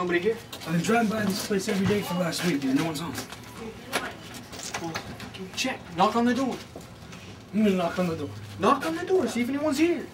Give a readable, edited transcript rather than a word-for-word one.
nobody here? I've been driving by this place every day for the last week, dude. No one's home. Well, check. Knock on the door. I'm gonna knock on the door. Knock on the door. See if anyone's here.